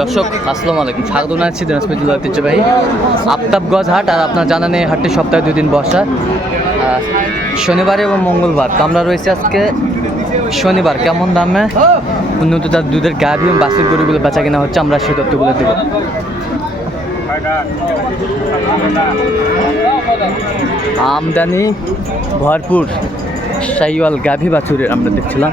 দর্শক, আসসালামু আলাইকুম। স্বাগত জানাচ্ছি দিনাজপুর জেলা ঐতিহ্যবাহী আফতাবগঞ্জ হাট আর আপনার জানা নেই হাটটি সপ্তাহে দুই দিন বসা। শনিবার এবং মঙ্গলবার। তো আমরা রয়েছে আজকে শনিবার। কেমন দামে? উন্নত তার দুধের গাভী এবং বাসির গরুগুলো বেচা কেনা হচ্ছে, আমরা সেই তথ্যগুলো দেবো। আমদানি ভরপুর সাইওয়াল গাভী বাছুরের আমরা দেখছিলাম।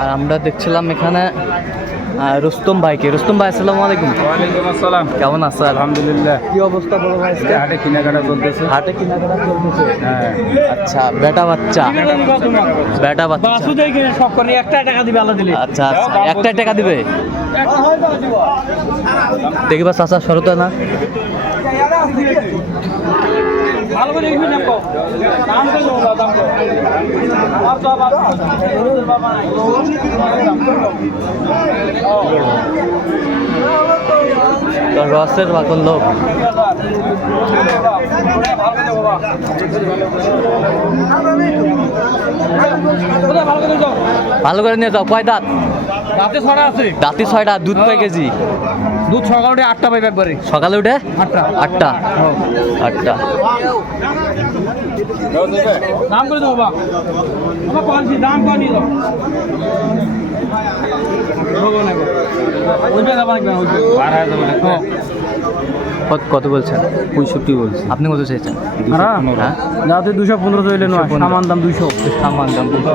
আর আমরা দেখছিলাম এখানে রুস্তম ভাইকে। রুস্তম ভাই আসসালামু আলাইকুম। ওয়ালাইকুম আসসালাম। কেমন আছেন আলহামদুলিল্লাহ। কি অবস্থা বড় ভাই আজকে? হাটে কেনাকাটা চলতেছে। হাটে কেনাকাটা চলতেছে? হ্যাঁ। আচ্ছা বেটা বাচ্চা। বেটা বাচ্চা। বাসু দেই কিনে সব করে একটা টাকা দিবে আল্লাহ আচ্ছা আচ্ছা একটা টাকা দিবে? দেখবা চাচা সরতা না। তো রসের বাকন লোক। ভালো করে নিয়ে যাও? কয় দাঁত? রাতে ছড়া আছে। দাঁতি ছয়টা দুধ কয় কেজি? দুধ সকাল উঠে আটটা পাইবে একবারে। সকালে উঠে? আটটা। আটটা। আটটা। দাম করে দেবো বা। আমার দাম করে কত কত বলছেন? পঁয়ষট্টি বলছেন আপনি কত চাইছেন? হ্যাঁ। রাতে দুশো পনেরো। চলে নয় 215 সামান দাম দুশো।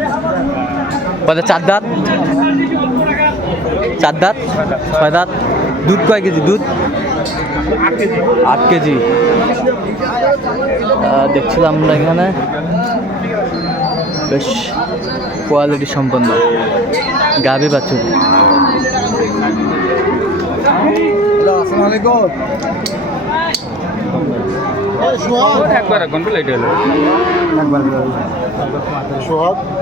কত চার দাঁত চার দাঁত ছয় দাঁত দুধ কয় কেজি দুধ আট কেজি দেখছিলাম আমরা এখানে বেশ কোয়ালিটি সম্পন্ন গাভী বাছুর একবার এখন প্লেট হলো ওইটাই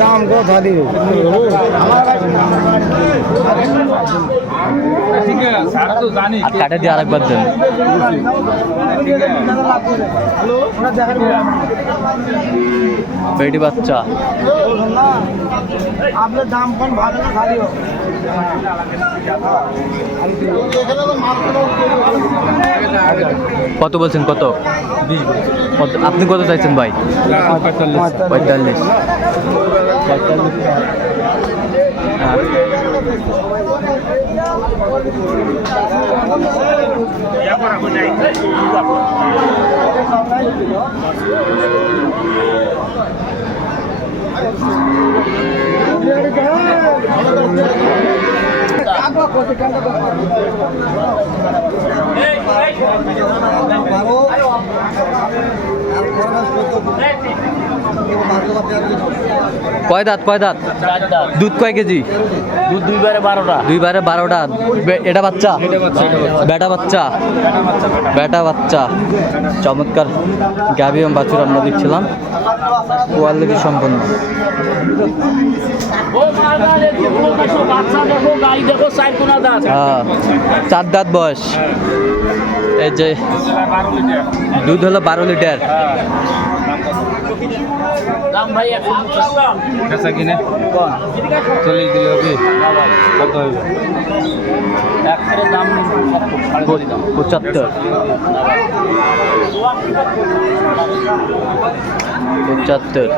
দাম কাটে দিয়ে আরেকবার দেন। বেটি বাচ্চা। আপনার দাম ভালো না খালি কত বলছেন কত? আপনি কত চাইছেন ভাই? পঁয়তাল্লিশ। কত টাকা কয় দাঁত কয় দাঁত? দুধ কয় কেজি? দুধ দুইবারে বারোটা। দুইবারে বারোটা। এটা বাচ্চা? বেটা বাচ্চা? বেটা বাচ্চা। চমৎকার। গাভি এবং বাছুর আমরা দেখছিলাম। কোয়ালিটি সম্পন্ন। হ্যাঁ। চার দাঁত বয়স। এই যে দুধ হলো বারো লিটার। দাম ভাই কাঁচা কিনে? চল্লিশ দিলে হবে। কত হবে? একশো দাম সাড়ে চারি দাম। পঁচাত্তর। পঁচাত্তর।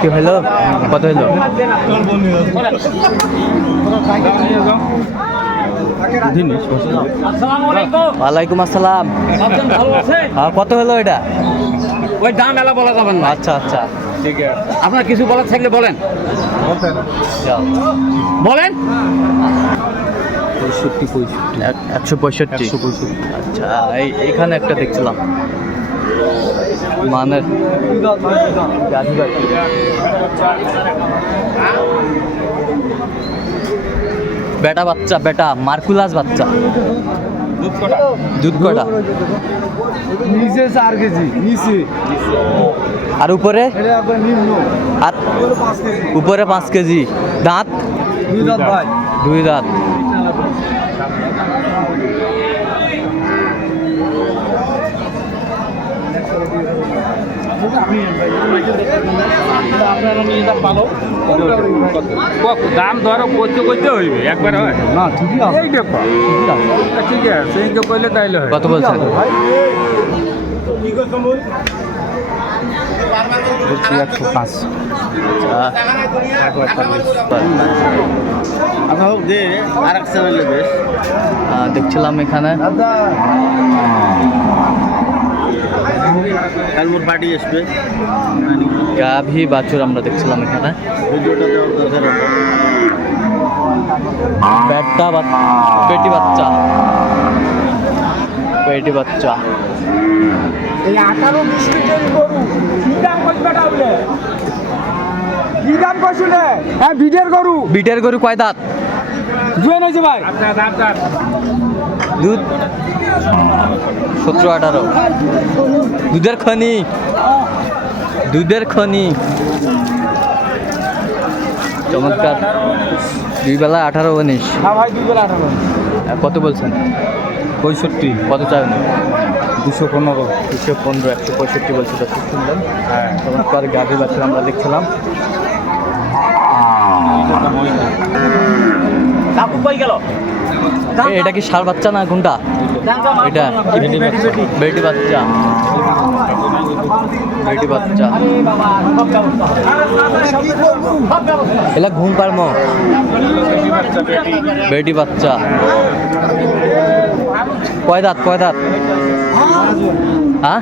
কি হলো কত আলাইকুম ওয়ালাইকুম আসসালাম। কত হলো এটা ওই দাম এলা বলা যাবেন আচ্ছা আচ্ছা। আপনার কিছু বলার থাকলে বলেন। বলেন। পঁয়ষট্টি পঁয়ষট্টি। এক- একশো পঁয়ষট্টি। একশো পঁয়ষট্টি। আচ্ছা এই এখানে একটা দেখছিলাম। মানের বেটা বাচ্চা বেটা মার্কুলাস বাচ্চা। দুধ কটা? নিচে চার কেজি। নিচে। আর উপরে? আর উপরে পাঁচ কেজি। দাঁত? দুই দাঁত। ভাই দুই দাঁত আপনারা নিয়ে যা ভালো দাম ধরো করতে করতে হইবে একবার হয়। না ঠিকই আছে। এই দেখো। ঠিক আছে তাইলে হয়। কত বলছেন? বলছি একশো পাঁচ। আচ্ছা হোক দে আর এক চ্যানেলে বেশ। দেখছিলাম এখানে। কাল মোর পার্টি আসবে। গাভী বাছুর আমরা দেখছিলাম এখানে। ভিডিওটা দেওয়ার দরকার বাচ্চা পেটি বাচ্চা। পেটি বাচ্চা। এই আঠারো বিশ গরু। কি দাম করবে কি দাম হ্যাঁ ভিডিওর গরু। বিটের গরু কয় দাঁত? হয়েছে ভাই। দুধ? সতেরো আঠারো। দুধের খনি। দুধের খনি। চমৎকার। দুই বেলা আঠারো উনিশ। হ্যাঁ কত বলছেন? পঁয়ষট্টি কত চাবেন দুশো পনেরো দুশো পনেরো একশো পঁয়ষট্টি বলছে তো খুব সুন্দর। হ্যাঁ। চমৎকার গাভী বাছুর আমরা দেখছিলাম। এটা কি সার বাচ্চা না কোনটা এটা বেটি বাচ্চা। বেটি বাচ্চা। এলা ঘুম পারমো বেটি বাচ্চা। কয় দাঁত কয় দাঁত? হ্যাঁ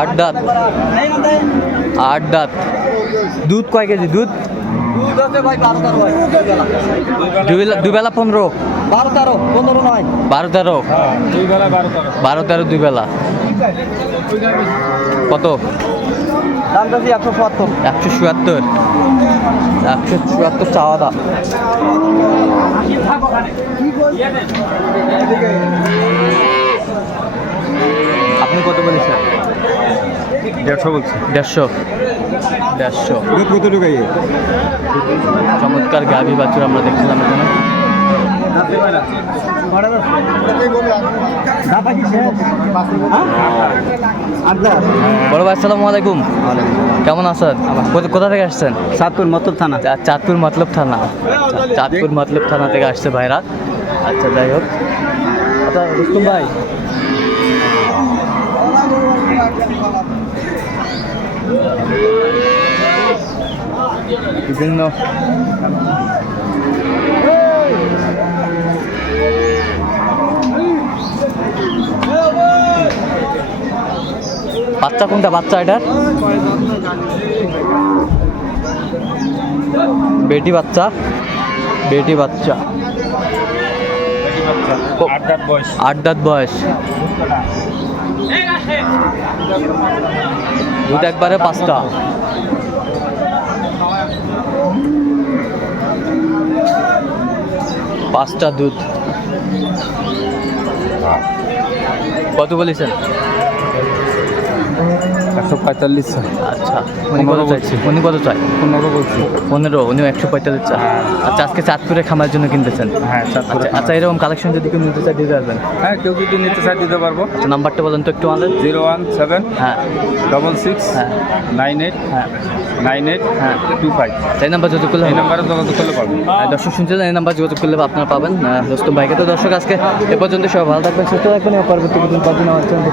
আট দাঁত আট দাঁত দুধ কয় কেজি? দুধ? দুবেলা পনেরো বারো তেরো পনেরো। নয় বারো তেরো। বারো তেরো দুই কত? একশো সত্তর একশো চুয়াত্তর। একশো চুয়াত্তর চাওয়া দাম আপনি কত বলেছেন? দেড়শো বলছি। দেড়শো। দেড়শো। দুধ কত ঢুকাই চমৎকার গাভী বাছুর আমরা দেখছিলাম এখানে। বড় ভাই আসসালামু আলাইকুম। কেমন আছেন? কোথা- থেকে আসছেন? চাঁদপুর মতলব থানা। চাঁদপুর মতলব থানা। চাঁদপুর মতলব থানা থেকে আসছে ভাইরা। আচ্ছা যাই হোক। আচ্ছা রুস্তুম ভাই। বিভিন্ন বাচ্চা কোনটা? বাচ্চা এটার? বেটি বাচ্চা? বেটি বাচ্চা। আট দাঁত বয়স। দুধ একবারে পাঁচটা। পাঁচটা দুধ। কত বলেছেন? একশো পঁয়তাল্লিশ আচ্ছা উনি কত চাইছে? উনি কত চাই? পনেরো বলছি। পনেরো উনি একশো পঁয়তাল্লিশ চাই। হ্যাঁ। আচ্ছা আজকে চাঁদপুরে খামার জন্য কিনতেছেন? হ্যাঁ আচ্ছা আচ্ছা এরকম কালেকশন যদি কেউ নিতে চাই দিতে পারবেন হ্যাঁ কেউ যদি নিতে চাই দিতে পারব। আচ্ছা নাম্বারটা বলেন তো একটু আমাদের। জিরো ওয়ান সেভেন হ্যাঁ। ডবল সিক্স হ্যাঁ। নাইন এইট হ্যাঁ। নাইন এইট হ্যাঁ। Two five. এই নাম্বার যোগাযোগ করলে এই। নাম্বারে যোগাযোগ করলে পাবেন। দর্শক শুনছিলেন এই নাম্বার যোগাযোগ করলে আপনারা পাবেন। রোস্তম ভাইকে তো দর্শক আজকে এ পর্যন্ত সবাই ভালো থাকবেন সুস্থ থাকবেন। পরবর্তী দিন পরদিন আমার চ্যানেল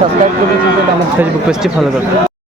সাবস্ক্রাইব করবেন আমাদের ফেসবুক পেজটি ফলো করবেন